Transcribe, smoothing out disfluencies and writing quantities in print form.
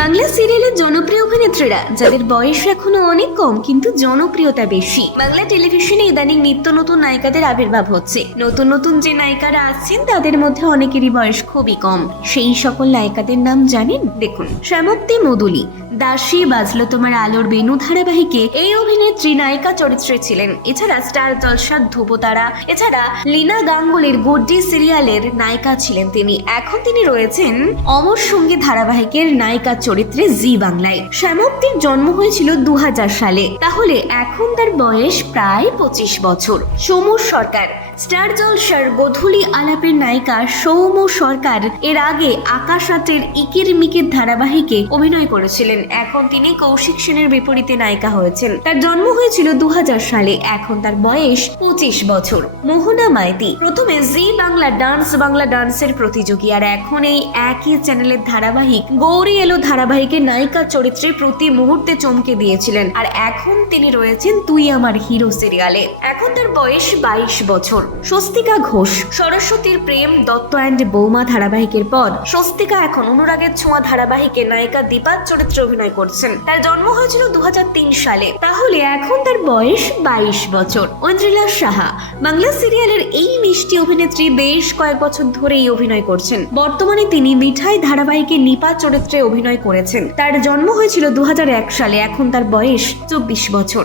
বাংলা সিরিয়ালের জনপ্রিয় অভিনেত্রীরা যাদের বয়স এখনো অনেক কম কিন্তু জনপ্রিয়তা বেশি। বাংলা টেলিভিশনে ইদানিং নিত্য নতুন নায়িকাদের আবির্ভাব হচ্ছে। নতুন নতুন যে নায়িকারা আসছেন তাদের মধ্যে অনেকেরই বয়স খুবই কম। সেই সকল নায়িকাদের নাম জানেন? দেখুন, শ্যামপ্তি মধুলি দাসী বাজলো তোমার আলোর বেনু ধারাবাহিকে এই অভিনেত্রী নায়িকা চরিত্রে ছিলেন। এছাড়া স্টার জলসার ধ্রুবতারা, এছাড়া লীনা গাঙ্গুলির গুড্ডি সিরিয়ালের নায়িকা ছিলেন তিনি। এখন তিনি রয়েছেন অমর সঙ্গী ধারাবাহিকের নায়িকা চরিত্রে জি বাংলায়। শ্যামপ্তির জন্ম হয়েছিল 2000 সালে, তাহলে এখন তার বয়স প্রায় 25 বছর। সৌম্য সরকার স্টার জলসার গোধূলি আলাপের নায়িকা সৌম্য সরকার এর আগে আকাশ রাতের ইকির মিকির ধারাবাহিকে অভিনয় করেছিলেন। এখন তিনি কৌশিক সেনের বিপরীতে নায়িকা হয়েছেন। তার জন্ম হয়েছিল 2000 সালে, এখন তার বয়স 25 বছর। মোহনা মাইতি প্রথমে জি বাংলা ডান্সের প্রতিযোগী, আর এখন এই একই চ্যানেলের ধারাবাহিক গৌরী এলো ধারাবাহিকের নায়িকা চরিত্রে প্রতি মুহূর্তে চমকে দিয়েছিলেন। আর এখন তিনি রয়েছেন তুই আমার হিরো সিরিয়ালে। এখন তার বয়স 22 বছর। স্বস্তিকা ঘোষ সরস্বতীর প্রেম, দত্ত অ্যান্ড বৌমা ধারাবাহিকের পর স্বস্তিকা এখন অনুরাগের ছোঁয়া ধারাবাহিকে নায়িকা দীপার চরিত্রে অভিনয় করছেন। তার জন্ম হয়েছিল 2003 সালে, তাহলে এখন তার বয়স 22 বছর। ঐন্দ্রিলা সাহা বাংলা সিরিয়ালের এই মিষ্টি অভিনেত্রী বেশ কয়েক বছর ধরেই অভিনয় করছেন। বর্তমানে তিনি মিঠাই ধারাবাহিকে নিপা চরিত্রে অভিনয় করেছেন। তার জন্ম হয়েছিল 2001 সালে, এখন তার বয়স 24 বছর।